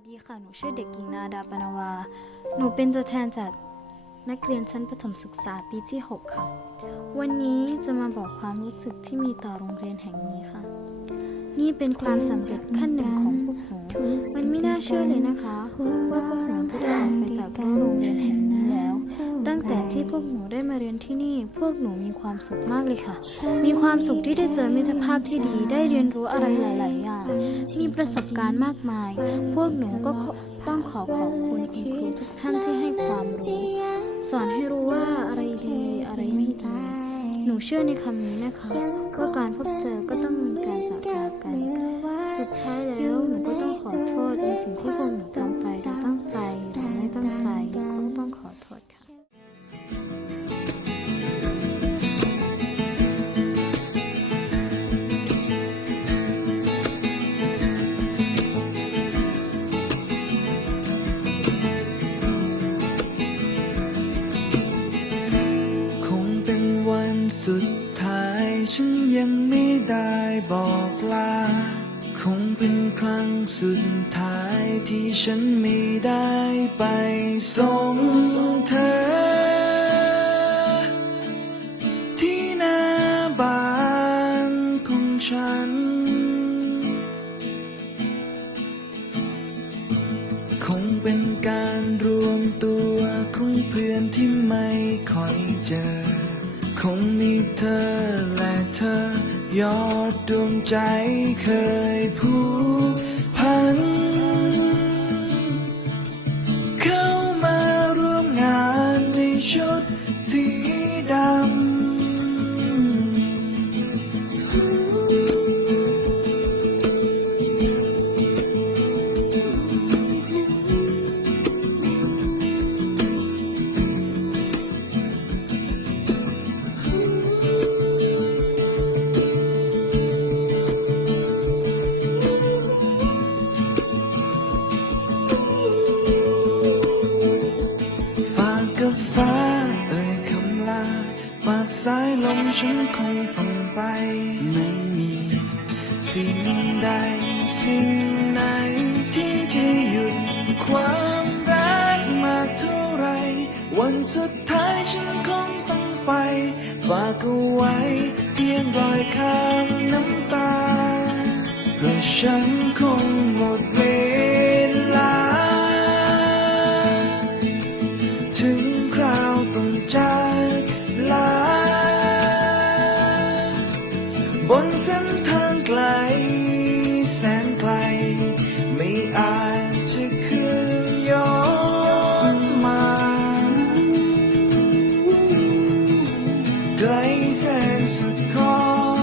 สดีค่ะ หนูชื่อเด็กหญิงนาดาปนาวา หนูเป็นตัวแทนจากนักเรียนชั้นประถมศึกษาปีที่ 6 ค่ะ วันนี้จะมาบอกความรู้สึกที่มีต่อโรงเรียนแห่งนี้ค่ะ นี่เป็นความสำเร็จขั้นหนึ่งของพวกหนู มันไม่น่าเชื่อเลยนะคะ ว่าพวกหนูจะได้ออกไปจากรั้วโรง พวกหนูได้มาเรียนที่นี่ พวกหนูมีความสุขมากเลยค่ะ มีความสุขที่ได้เจอมิตรภาพที่ดี ได้เรียนรู้อะไรหลาย ๆ อย่าง มีประสบการณ์มากมาย พวกหนูก็ขอต้องขอขอบคุณคุณครูทุกท่านที่ให้ความรู้ สอนให้รู้ว่าอะไรดีอะไรไม่ดี หนูเชื่อในคำนี้นะคะว่าการพบเจอก็ต้องมีการจากลากัน สุดท้ายแล้วหนูก็ต้องขอโทษในสิ่งที่พวกหนูทำไปโดยตั้งใจหรือไม่ตั้งใจ สุดท้ายฉันยังไม่ได้บอกลา คงเป็นครั้งสุดท้ายที่ฉันไม่ได้ไปส่งเธอ ที่หน้าบ้านของฉัน คงเป็นการรวมตัวของเพื่อนที่ไม่ค่อยเจอ คงมีเธอและเธอยอดดวงใจเคยพูด มฉันคงต้องไป ไม่มีสิ่งใดสิ่งไหนที่จะหยุดความรักมาเท่าไร วันสุดท้ายฉันคงต้องไปฝากเอาไว้เพียงรอยข้ามน้ำตา เพราะฉันคงหมดเวล เส้นทางไกล แสนไกล ไม่อาจจะคืนย้อนมา ไกลแสนสุดขอ